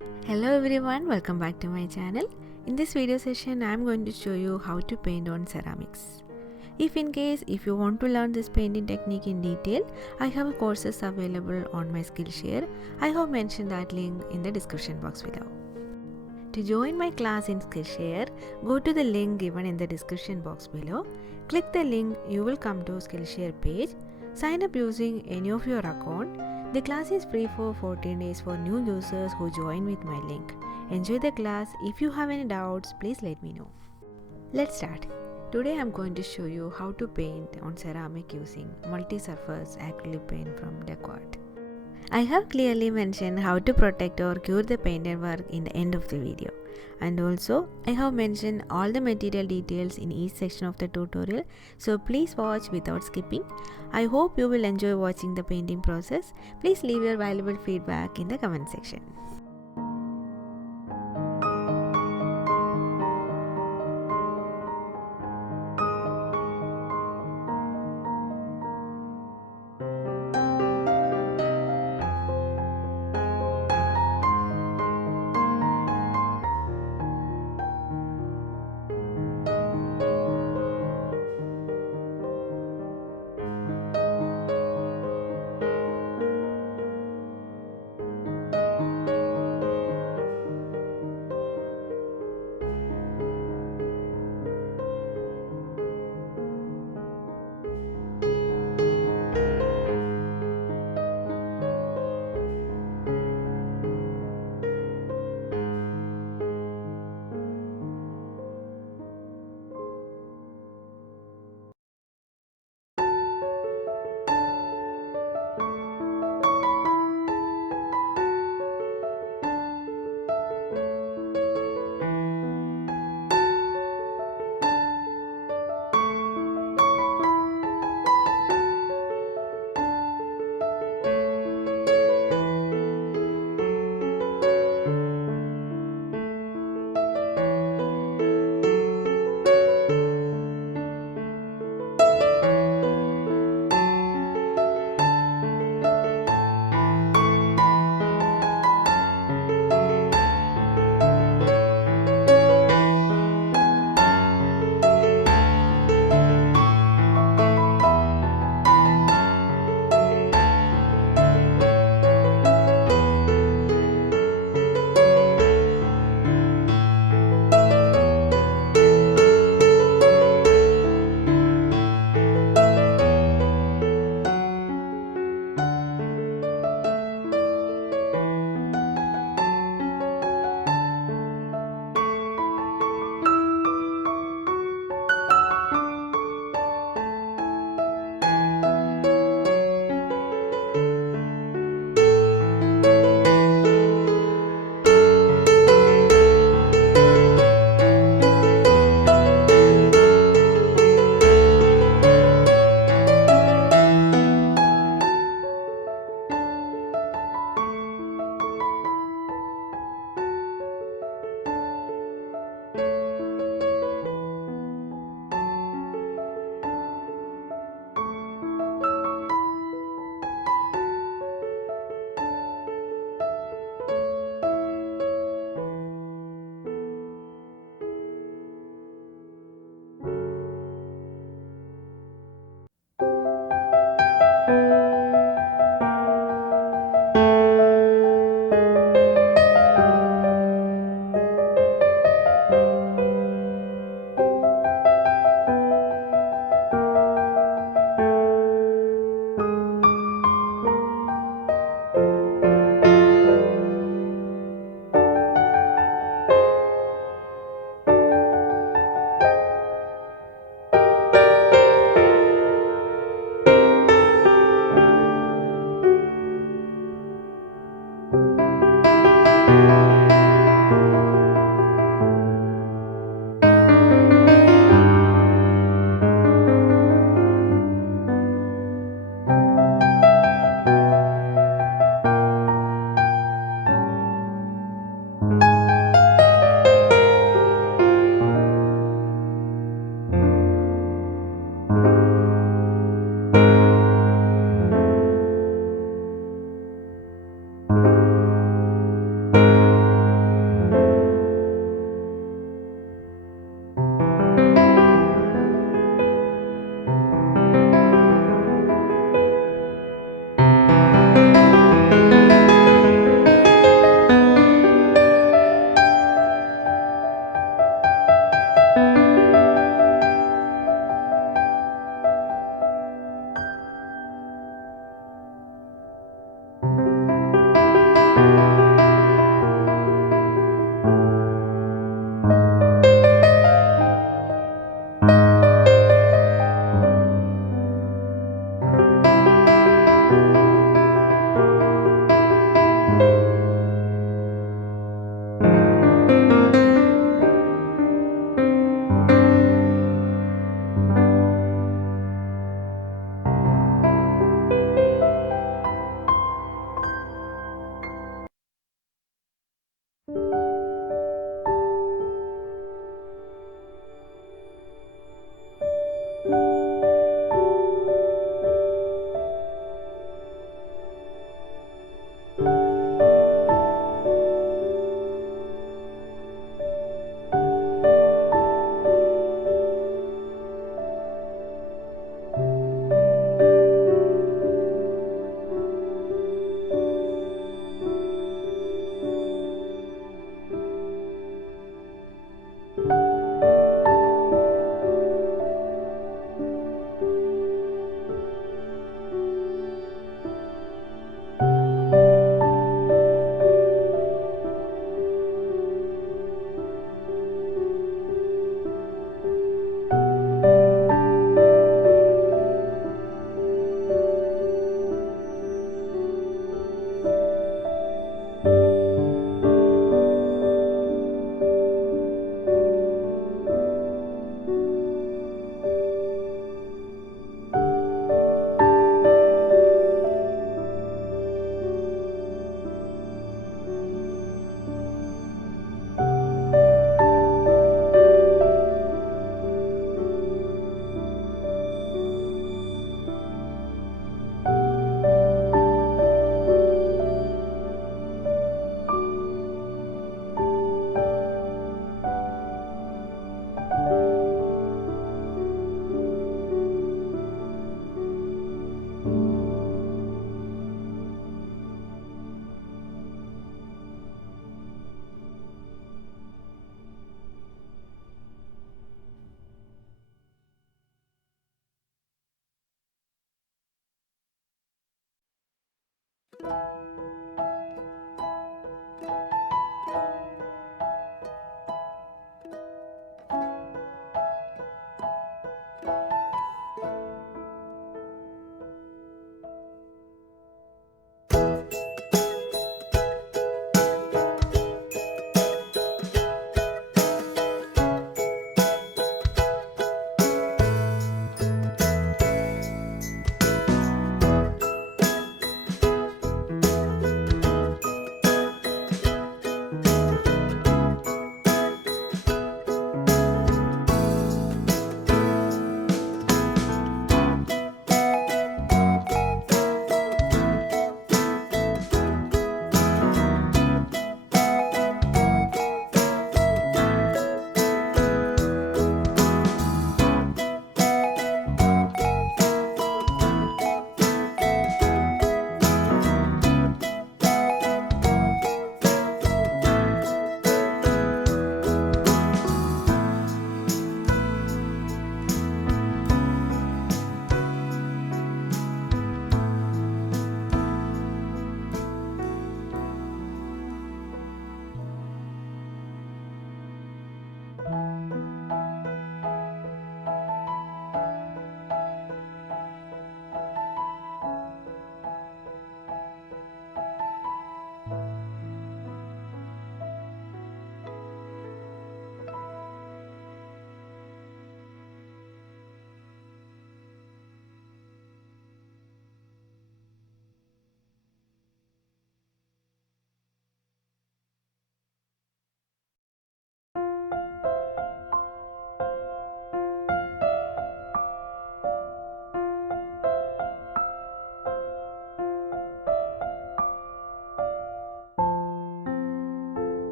Hello everyone, welcome back to my channel. In this video session, I am going to show you how to paint on ceramics. If you want to learn this painting technique in detail, I have courses available on my Skillshare. I have mentioned that link in the description box below. To join my class in Skillshare, go to the link given in the description box below. Click the link, you will come to Skillshare page. Sign up using any of your account. The class is free for 14 days for new users who join with my link. Enjoy the class. If you have any doubts, please let me know. Let's start. Today I am going to show you how to paint on ceramic using multi-surface acrylic paint from Decort. I have clearly mentioned how to protect or cure the painted work in the end of the video. And also, I have mentioned all the material details in each section of the tutorial, so please watch without skipping. I hope you will enjoy watching the painting process. Please leave your valuable feedback in the comment section.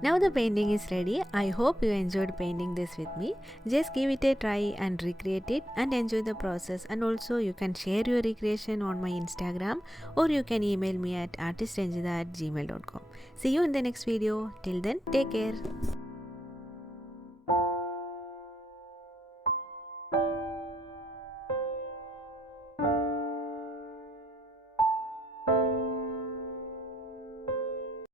Now the painting is ready. I hope you enjoyed painting this with me. Just give it a try and recreate it and enjoy the process. And also you can share your recreation on my Instagram, or you can email me at artistrenjitha@gmail.com. See you in the next video. Till then, take care.